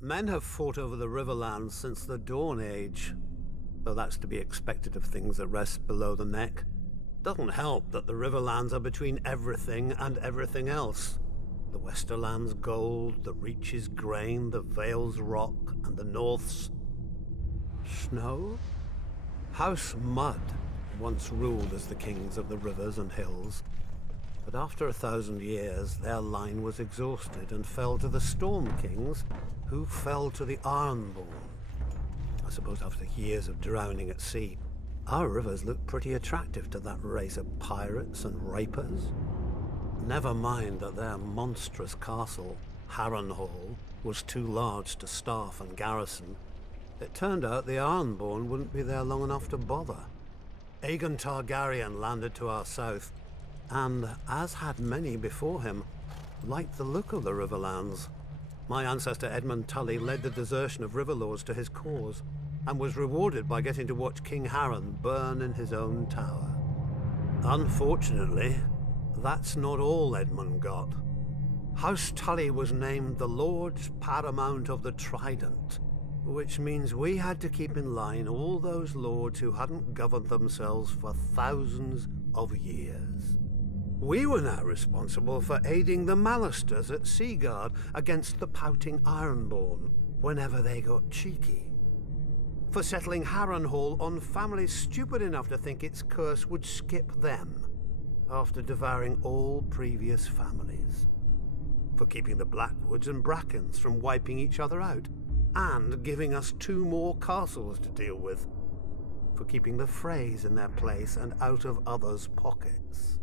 Men have fought over the Riverlands since the Dawn Age, though that's to be expected of things that rest below the neck. Doesn't help that the Riverlands are between everything and everything else. The Westerland's gold, the Reach's grain, the Vale's rock, and the North's snow? House Mud once ruled as the kings of the rivers and hills, but after 1,000 years their line was exhausted and fell to the Storm Kings, who fell to the Ironborn. I suppose after years of drowning at sea, our rivers look pretty attractive to that race of pirates and rapers. Never mind that their monstrous castle, Harrenhal, was too large to staff and garrison. It turned out the Ironborn wouldn't be there long enough to bother. Aegon Targaryen landed to our south, and, as had many before him, liked the look of the Riverlands. My ancestor Edmund Tully led the desertion of Riverlords to his cause, and was rewarded by getting to watch King Harren burn in his own tower. Unfortunately, that's not all Edmund got. House Tully was named the Lord Paramount of the Trident, which means we had to keep in line all those lords who hadn't governed themselves for thousands of years. We were now responsible for aiding the Malisters at Seaguard against the pouting Ironborn whenever they got cheeky. For settling Harrenhal on families stupid enough to think its curse would skip them after devouring all previous families. For keeping the Blackwoods and Brackens from wiping each other out and giving us 2 more castles to deal with. For keeping the Freys in their place and out of others' pockets.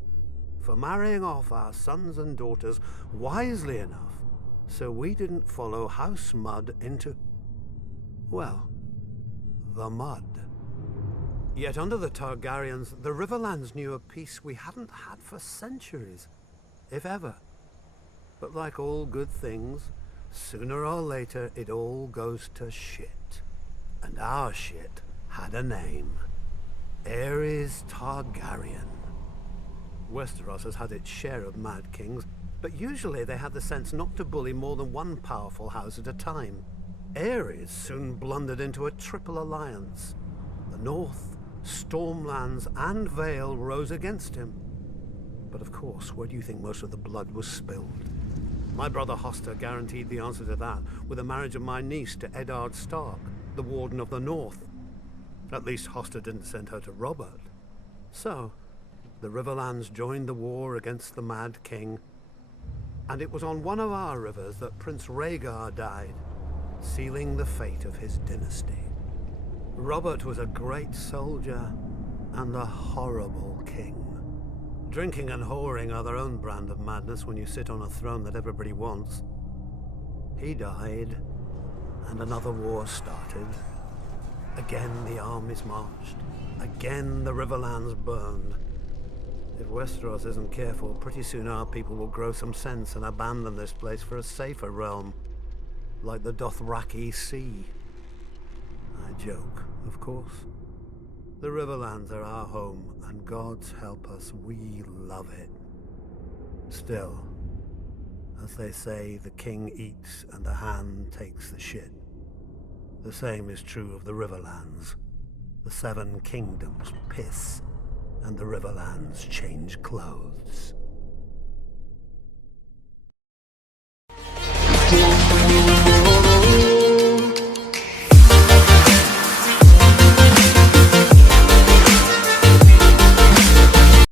For marrying off our sons and daughters wisely enough so we didn't follow House Mud into, well, the mud. Yet under the Targaryens, the Riverlands knew a peace we hadn't had for centuries, if ever. But like all good things, sooner or later it all goes to shit. And our shit had a name. Aerys Targaryen. Westeros has had its share of Mad Kings, but usually they had the sense not to bully more than one powerful house at a time. Aerys soon blundered into a triple alliance. The North, Stormlands, and Vale rose against him. But of course, where do you think most of the blood was spilled? My brother Hoster guaranteed the answer to that with the marriage of my niece to Eddard Stark, the Warden of the North. At least Hoster didn't send her to Robert. So, the Riverlands joined the war against the Mad King, and it was on one of our rivers that Prince Rhaegar died, sealing the fate of his dynasty. Robert was a great soldier and a horrible king. Drinking and whoring are their own brand of madness when you sit on a throne that everybody wants. He died, and another war started. Again the armies marched. Again the Riverlands burned. If Westeros isn't careful, pretty soon our people will grow some sense and abandon this place for a safer realm, like the Dothraki Sea. I joke, of course. The Riverlands are our home, and God's help us, we love it. Still, as they say, the king eats and the hand takes the shit. The same is true of the Riverlands. The 7 kingdoms piss, and the Riverlands change clothes.